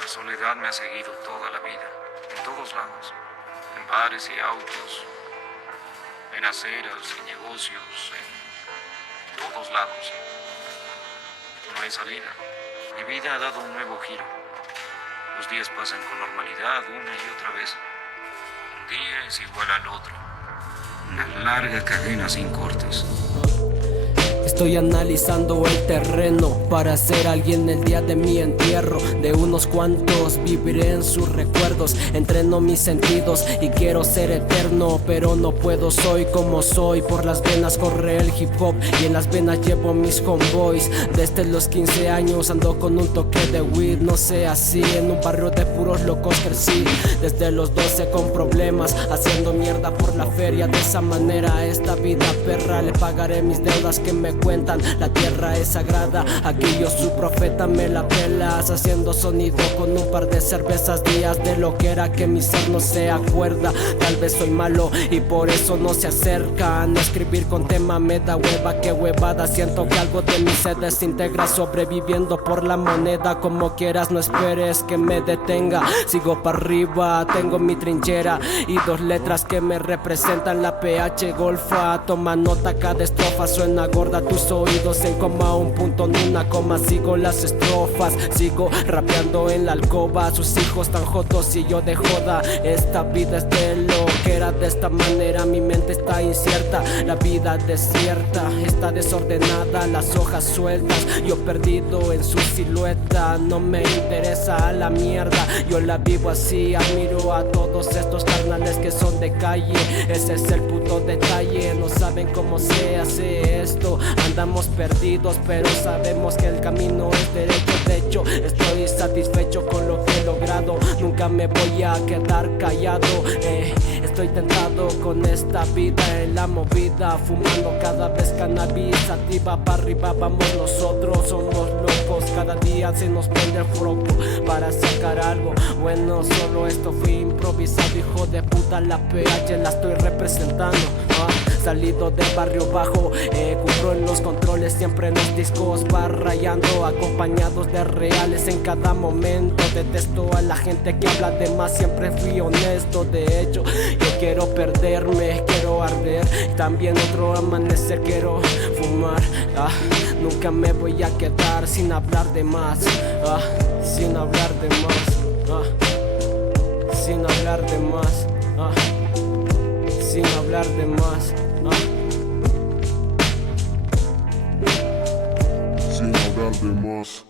La soledad me ha seguido toda la vida, en todos lados, en bares y autos, en aceras y negocios, en todos lados. No hay salida. Mi vida ha dado un nuevo giro. Los días pasan con normalidad una y otra vez. Un día es igual al otro. Una larga cadena sin cortes. Estoy analizando el terreno para ser alguien el día de mi entierro. De unos cuantos viviré en sus recuerdos. Entreno mis sentidos y quiero ser eterno, pero no puedo, soy como soy. Por las venas corre el hip hop y en las venas llevo mis homeboys. Desde los 15 años ando con un toque de weed. No sé, así en un barrio de puros locos crecí. Desde los 12 con problemas, haciendo mierda por la feria. De esa manera a esta vida perra le pagaré mis deudas que me cuentan. La tierra es sagrada, aquí yo su profeta me la pelas. Haciendo sonido con un par de cervezas, días de lo que era que mi ser no se acuerda. Tal vez soy malo y por eso no se acercan. Escribir con tema me da hueva, qué huevada. Siento que algo de mí se desintegra, sobreviviendo por la moneda. Como quieras, no esperes que me detenga. Sigo para arriba, tengo mi trinchera y dos letras que me representan, la PH golfa. Toma nota, cada estrofa suena gorda, tus oídos en coma, un punto ni una coma. Sigo las estrofas, sigo rapeando en la alcoba. Sus hijos tan jotos y yo de joda. Esta vida es de lo que era, de esta manera mi mente está incierta. La vida desierta, está desordenada, las hojas sueltas. Yo perdido en su silueta, no me interesa a la mierda. Yo la vivo así, admiro a todos estos carnales que son de calle. Ese es el puto detalle, no saben cómo se hace esto. Andamos perdidos, pero sabemos que el camino es derecho. De hecho, estoy satisfecho con lo que he logrado. Nunca me voy a quedar callado. Estoy tentado con esta vida en la movida, fumando cada vez cannabis sativa. Para arriba vamos nosotros, somos locos. Cada día se nos prende el foco para sacar algo bueno. Solo esto fue improvisado, hijo de puta. La PH la estoy representando. Salido del barrio bajo, cubro en los controles, siempre en los discos va rayando, acompañados de reales en cada momento. Detesto a la gente que habla de más, siempre fui honesto. De hecho, yo quiero perderme, quiero arder, también otro amanecer, quiero fumar. Nunca me voy a quedar sin hablar de más, sin hablar de más, sin hablar de más, sin hablar de más. Sin hablar de más.